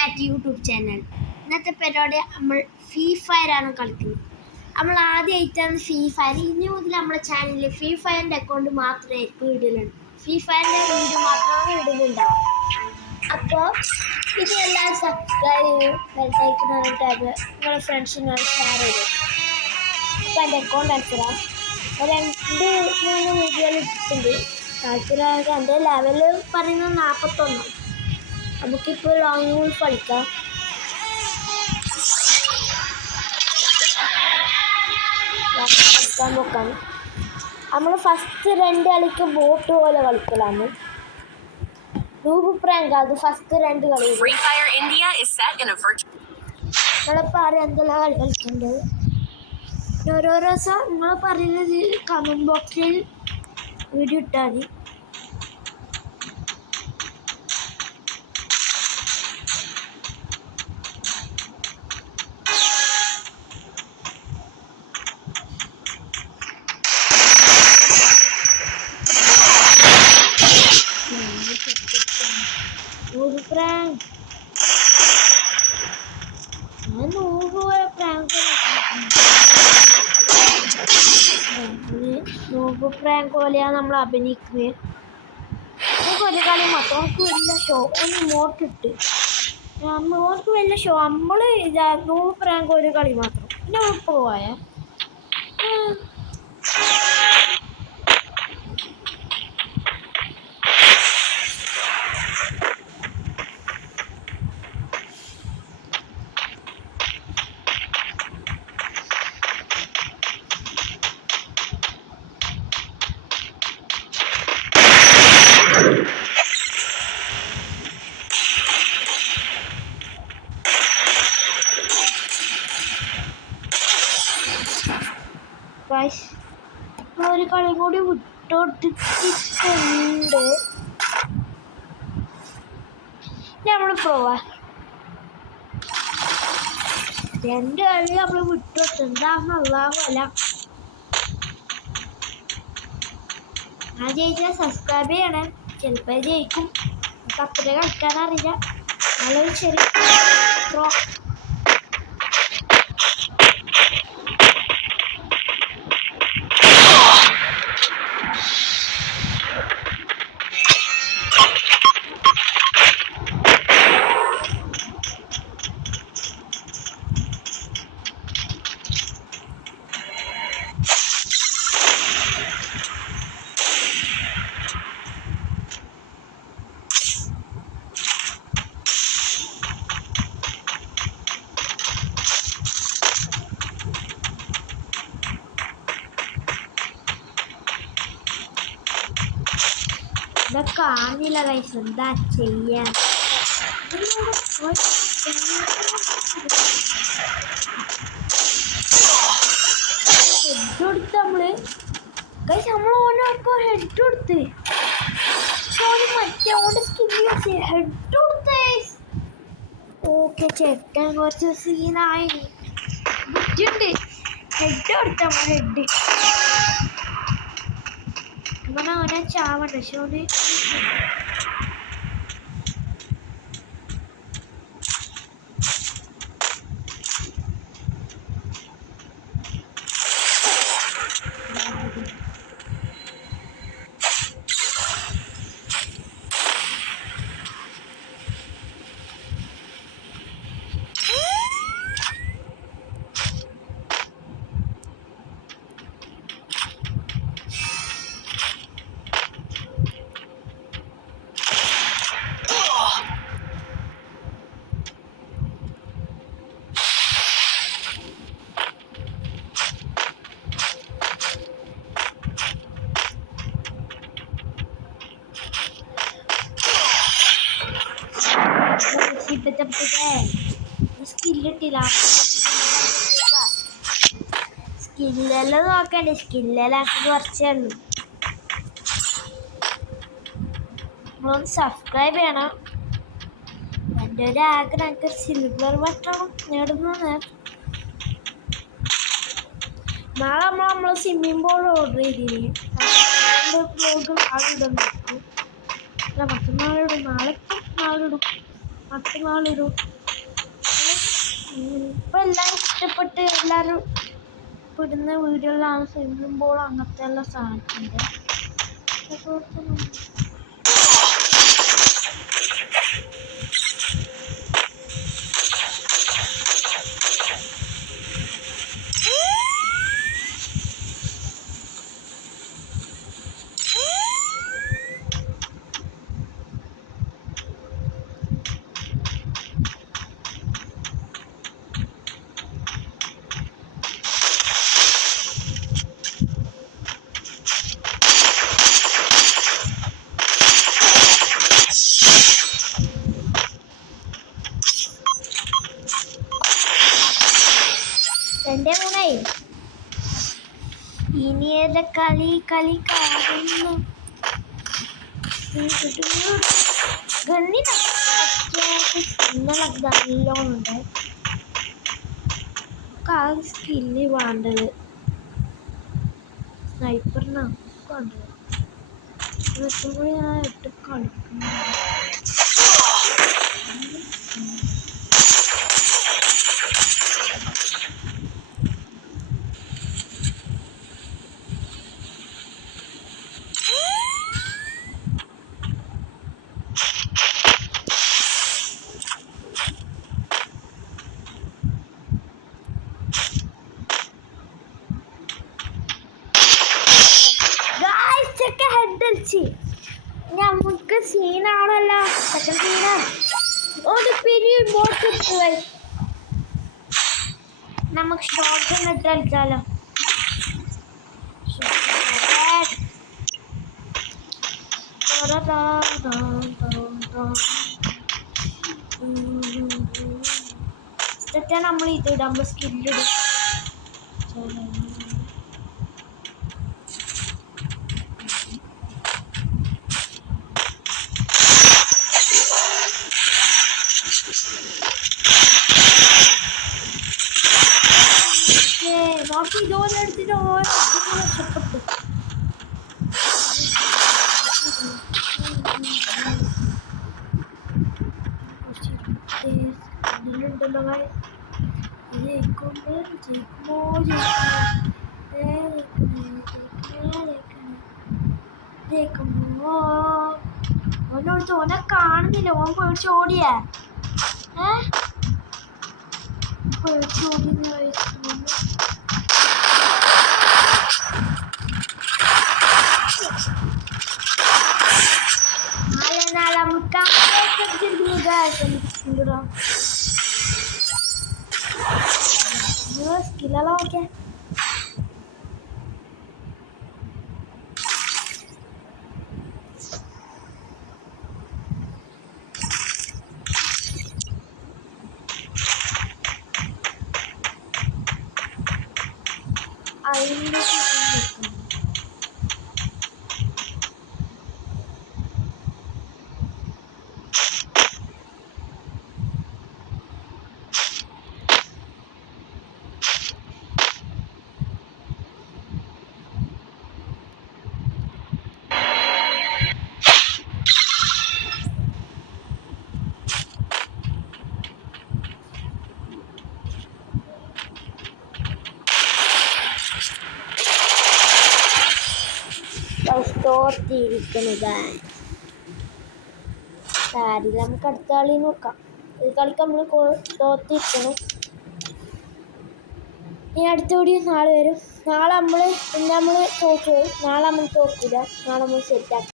Back to YouTube channel. ഇന്നത്തെ പരിപാടി നമ്മൾ ഫ്രീ ഫയർ ആണ് കളിക്കുന്നത്. നമ്മൾ ആദ്യമായിട്ടാണ് ഫ്രീ ഫയർ. ഇനി മുതൽ നമ്മുടെ ചാനലിൽ ഫ്രീ ഫയറിൻ്റെ അക്കൗണ്ട് മാത്രമേ ഇടുന്നുള്ളൂ. ഫ്രീ ഫയറിൻ്റെ വീഡിയോ മാത്രമാണ് ഇടുന്നുണ്ടാവും. അപ്പോൾ ഇത് എല്ലാവരും സബ്സ്ക്രൈബ് ചെയ്യും, ബെൽറ്റൈക്കൺ ടാബ് നിങ്ങളുടെ ഫ്രണ്ട്സിനോട് ഷെയർ ചെയ്തു. അപ്പോൾ എൻ്റെ അക്കൗണ്ട് അടിച്ചിടാം. 2-3 വീഡിയോകൾ ഇട്ടിട്ടുണ്ട്. താല്പര്യമായത് എൻ്റെ ലെവല് പറയുന്നത് 41. നമുക്കിപ്പോൾ ലോങ് വൂൾഫ് കളിക്കാം. കളിക്കാൻ നോക്കാം. നമ്മൾ ഫസ്റ്റ് 2 കളിക്ക് ബോട്ട് പോലെ കളിക്കലാണ്. നൂബ് പ്രാങ്ക് അത് ഫസ്റ്റ് 2 കളി. നിങ്ങളിപ്പോൾ ആരും എന്തെല്ലാം കളി കളിക്കേണ്ടത് ഓരോ ദിവസം നിങ്ങൾ പറയുന്നത് കമൻറ്റ് ബോക്സിൽ വീഡിയോ ഇട്ടാൽ മതി. പ്രാങ്ക് നോബ് പ്രാങ്ക് പോലെയാണ് നമ്മൾ അഭിനയിക്കുന്നത്. നമുക്ക് ഒരു കളി മാത്രം, നമുക്ക് വലിയ ഷോ ഒന്ന് മോട്ടിട്ട് നമുക്ക് വലിയ ഷോ നമ്മൾ നോബ് പ്രാങ്ക് ഒരു കളി മാത്രം. പിന്നെ പോയ ഒരു കളി കൂടി വിട്ടോട്ടിട്ടുണ്ട്. നമ്മൾ പോവാ 2 കളി നമ്മൾ വിട്ടോട്ടുണ്ട്. അല്ലാവല്ല ഞാൻ ജയിച്ചാൽ സബ്സ്ക്രൈബ് ചെയ്യണം. ചിലപ്പോൾ ജയിക്കും. നമുക്ക് അത്ര കളിക്കാനറിയില്ല. നല്ലൊരു ചെറിയ പ്രോ കാണില്ല. കൈസ് എന്താ ചെയ്യാൻ? ഹെഡ് കൊടുത്ത് നമ്മള് ഓനൊക്കെ ഹെഡ് കൊടുത്ത് മറ്റേ ഓൻ്റെ സ്കില്ല് ഹെഡ് കൊടുത്ത്. ഓക്കെ ചെക്കൻ കുറച്ച് സീനായി ബുദ്ധിയുണ്ട്. ഹെഡ് കൊടുത്ത നമ്മൾ ഹെഡ് അങ്ങനെ അവനെ ചാവണ്ട. പക്ഷെ ഓന് സ്കില്ലിട്ടില്ല. സ്കില്ലെല്ലാം നോക്കണ്ടേ? സ്കില്ലെല്ലാം കുറച്ചേ ഉള്ളൂ. നമ്മളൊന്ന് സബ്സ്ക്രൈബ് ചെയ്യണം. എൻ്റെ ഒരു ആഗ്രഹം എനിക്ക് സിൽവർ ബട്ടൺ നേടുന്നത്. നാളെ നമ്മൾ സ്വിമ്മിംഗ് പൂൾ ഓർഡർ ചെയ്തിരുന്നു. ബ്ലോഗ് നാളെ ഇടാൻ നോക്കും. മറ്റന്നാളിടും. നാളെ ഇടും. മറ്റന്നാളിടും. ഇപ്പം എല്ലാവരും ഇഷ്ടപ്പെട്ട് എല്ലാവരും ഇടുന്ന വീഡിയോയിലാണ് സ്വിമ്മിംഗ് പൂൾ അങ്ങനത്തെ എല്ലാ സാധനത്തിൻ്റെ എൻ്റെ മൂന്നായി. ഇനിയുടെ കളി കാണുന്നു. ഗണ്ണിനൊക്കെ നല്ലോണുണ്ട്. സ്കില്ല് വേണ്ടത് സ്നൈപ്പറിനാണ് വേണ്ടത്. കൂടി ഞാൻ ഇട്ട് കളിക്കുന്നു. നമുക്ക് സീനാണല്ലോ. സെക്കൻഡ് സീനാ ഒരു പെരിയ ബോട്ട് പോയി. നമുക്ക് ഷോട്ട് ഗൺ ഇട്ട് കളിച്ചാലോ. നമ്മൾ ഇത് നമ്മൾ സ്കില്ലിടും. നോക്കി ഇതുപോലെ എടുത്തിട്ട് ഓരോ ഇഷ്ടപ്പെട്ടു. ഉണ്ടല്ലോ ഓനോട് ഓനെ കാണുന്നില്ല. ഓൻ പേടിച്ചോടിയാ പേടിച്ചോടി. സ്കില്ലെല്ലാം ഓക്കെ. അതിൻ്റെ തോർത്തിയിരിക്കുന്നത് സാരില്ല. നമുക്ക് അടുത്ത കളി നോക്കാം. ഈ കളിക്ക് നമ്മൾ തോർത്തിരിക്കണം. ഇനി അടുത്ത കൂടി നാളെ വരും. നാളെ നമ്മൾ തോറ്റു. നാളെ നമ്മൾ തോക്കില്ല. നാളെ നമ്മൾ സെറ്റാക്കി.